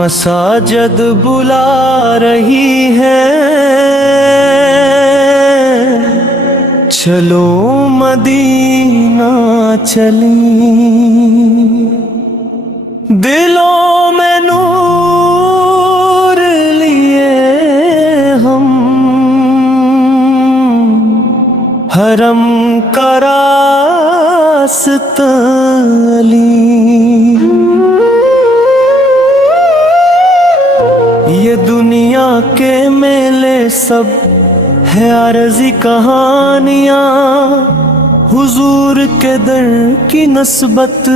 मसाजद बुला रही है, चलो मदीना चली। दिलों में नूर लिए हम हरम का रास्ता ली। ये दुनिया के मेले सब है अर्ज़ी कहानियाँ, हुजूर के दर की नस्बत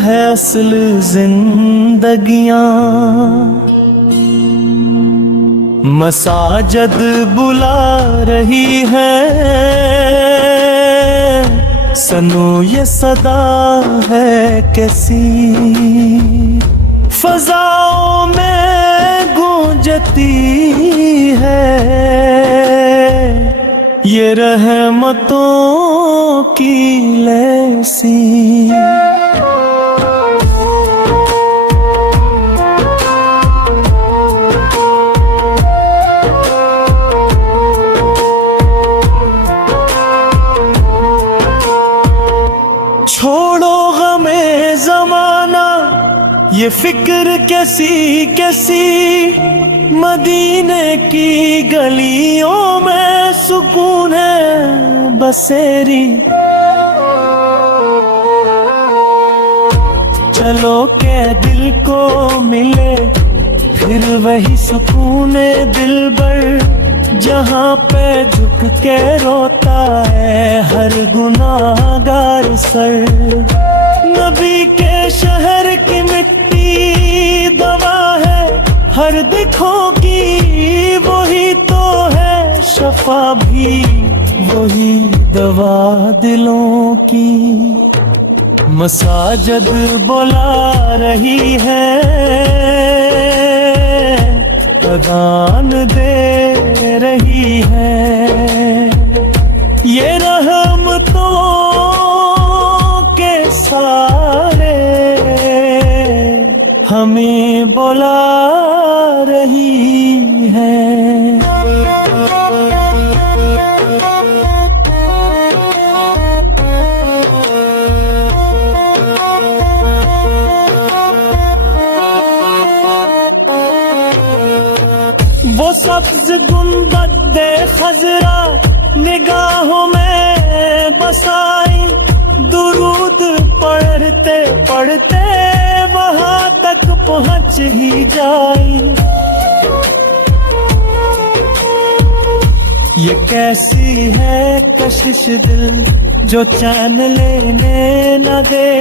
है असल जिंदगियाँ। मसाजद बुला रही है, सनो ये सदा है कैसी, फज़ाओं में गूंजती है ये रहमतों की लैसी। छोड़ो गमे ज़माना, ये फिक्र कैसी कैसी, मदीने की गलियों में सुकून है बसेरी। चलो के दिल को मिले फिर वही सुकून दिलबर, जहाँ पे झुक के रोता है हर गुनाहगार सर। नबी के शहर की मिट्टी दवा है हर दिखों की, वही तो है शफा भी, वही दवा दिलों की। मसाजद बुला रही है, अज़ान दे रही है, ये रहमतों के सारे हमें बुला रही है। वो सब्ज गुंबद खजरा निगाहों में बसाई, दुरूद पढ़ते पढ़ते वहां तक पहुंच ही जाई। ये कैसी है कशिश दिल जो चैन लेने न दे,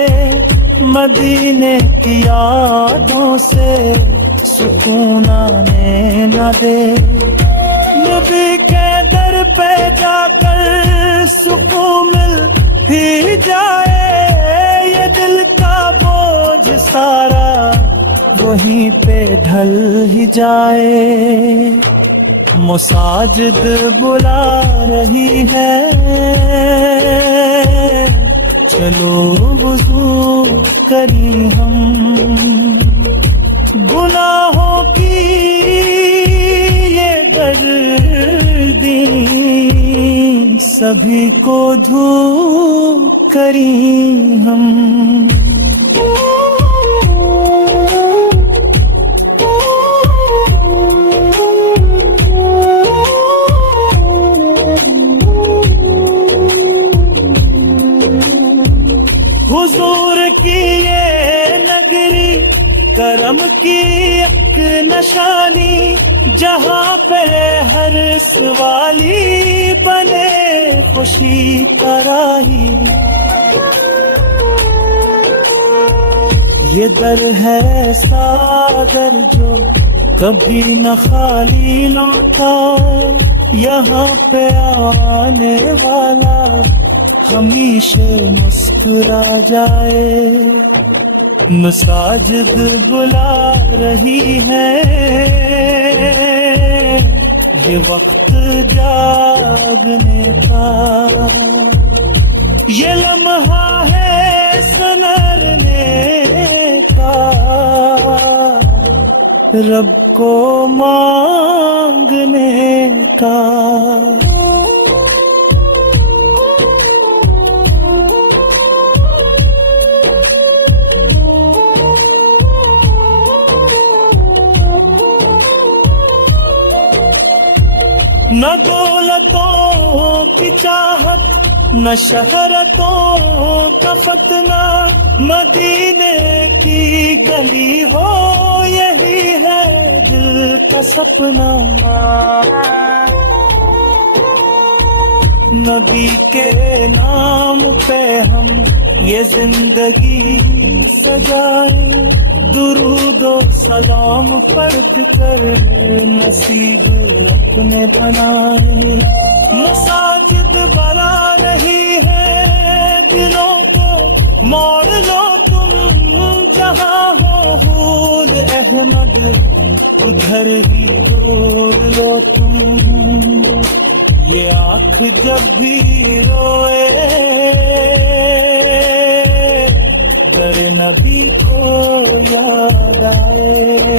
मदीने की यादों से सुकून आने न दे। नबी के दर पे जाकर सुकून मिल ही जाए, ये दिल का बोझ सारा वहीं पे ढल ही जाए। मसाजिद बुला रही है, चलो वुज़ू करी हम, गुनाहों की ये गर्दी सभी को धूप करी हम। हुजूर की ये नगरी करम की एक निशानी, जहाँ पे हर सवाली बने खुशी का राही। ये दर है सागर जो कभी न खाली लौटा, यहाँ पे आने वाला हमेशा मुस्कुरा जाए। मसाजिद बुला रही है, ये वक्त जागने का, ये लम्हा है सुनरने का, रब को मांगने का। न दौलतों की चाहत, न शहरतों का फतना, मदीने की गली हो यही है दिल का सपना। नबी के नाम पे हम ये जिंदगी सजाए, दुरूदो सलाम पढ़ कर नसीब अपने बनाए। मसाजिद बना रही है दिलों को, मोड़ लो तुम जहाँ हो हूर अहमद, उधर ही जोड़ लो तुम। ये आँख जब भी रोए कर नबी को याद आए,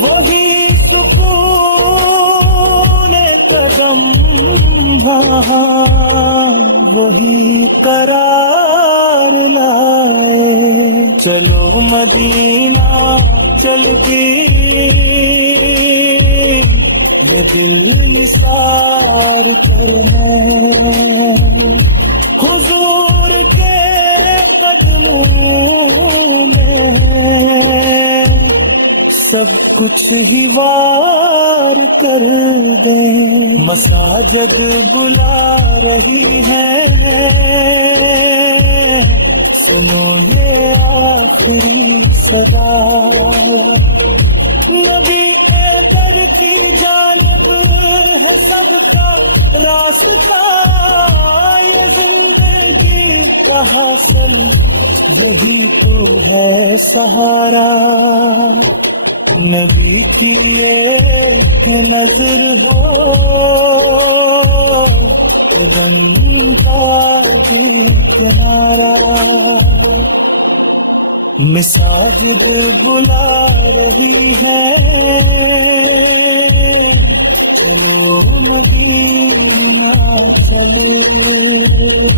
वही सुकून कदम, वही करार लाए। चलो मदीना चलती ये दिल निसार करने, हुजूर के कदमों में सब कुछ ही वार कर दे। मसाजिद बुला रही है, सुनो ये आखिरी सदा। नबी ए दर की जानिब है सबका रास्ता, ये जिंदगी का हासिल यही तो है सहारा। नबी की एक नजर हो गंगा की किनारा, मसाजिद बुला रही है, चलो मदीना चले।